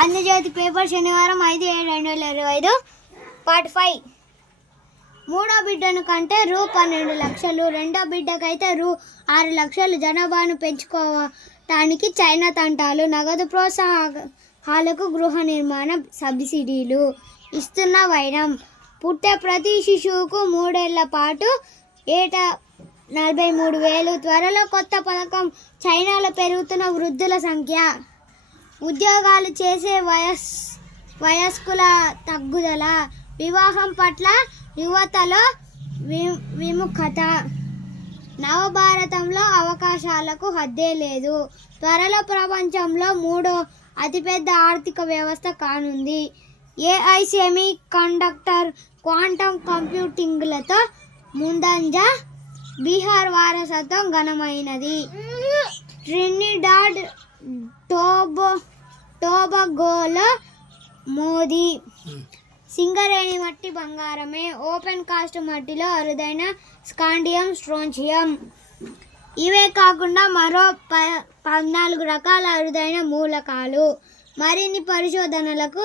Andhra Jyothi paper శనివారం 5/7/2025 part 5. మూడో బిడ్డను కంటే రూ. 12 లక్షలు, రెండో బిడ్డకైతే రూ. 6 లక్షలు జనాభాను పెంచుకోవటానికి చైనా తంటాలు. నగదు ప్రోత్సాహాలకు గృహ నిర్మాణ సబ్సిడీలు ఇస్తున్న వైనం. పుట్టే ప్రతి శిశువుకు 3 ఏళ్ల పాటు ఏటా 43,000. త్వరలో కొత్త పథకం. చైనాలో పెరుగుతున్న వృద్ధుల సంఖ్య. ఉద్యోగాలు చేసే వయస్కుల తగ్గుదల. వివాహం పట్ల యువతలో విముఖత. నవభారతంలో అవకాశాలకు హద్దే లేదు. త్వరలో ప్రపంచంలో 3వ అతిపెద్ద ఆర్థిక వ్యవస్థ కానుంది. ఏఐ, సెమీ కండక్టర్, క్వాంటమ్ కంప్యూటింగ్లతో ముందంజ. బీహార్ వారసత్వం ఘనమైనది. ట్రినిడాడ్ టోబగోలో మోదీ. సింగరేణి మట్టి బంగారమే. ఓపెన్ కాస్ట్ మట్టిలో అరుదైన స్కాండియం, స్ట్రోంచియం. ఇవే కాకుండా మరో 14 రకాల అరుదైన మూలకాలు. మరిన్ని పరిశోధనలకు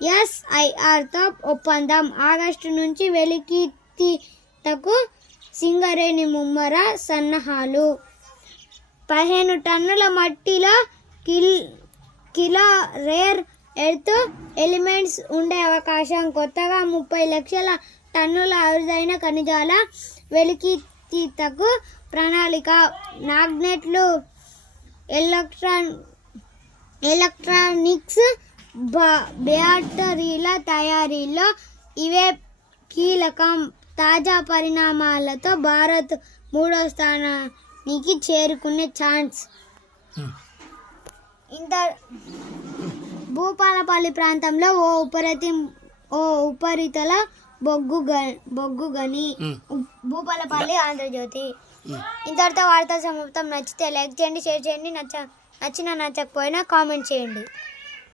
CSIRతో ఒప్పందం. ఆగస్టు నుంచి వెలికితీతకు సింగరేణి ముమ్మర సన్నాహాలు. 15 టన్నుల మట్టిలో కిలో రేర్ ఎర్త్ ఎలిమెంట్స్ ఉండే అవకాశం. కొత్తగా 30 లక్షల టన్నుల అరుదైన ఖనిజాల వెలికితీతకు ప్రణాళిక. మ్యాగ్నెట్లు, ఎలక్ట్రానిక్స్, బ్యాటరీల తయారీలో ఇవే కీలకం. తాజా పరిణామాలతో భారత్ 3వ స్థానానికి చేరుకునే ఛాన్స్. భూపాలపల్లి ప్రాంతంలో ఓ ఉపరితల బొగ్గు గని. భూపాలపల్లి, ఆంధ్రజ్యోతి. ఇంతటితో వార్తా సమాప్తం. నచ్చితే లైక్ చేయండి, షేర్ చేయండి. నచ్చకపోయినా కామెంట్ చేయండి.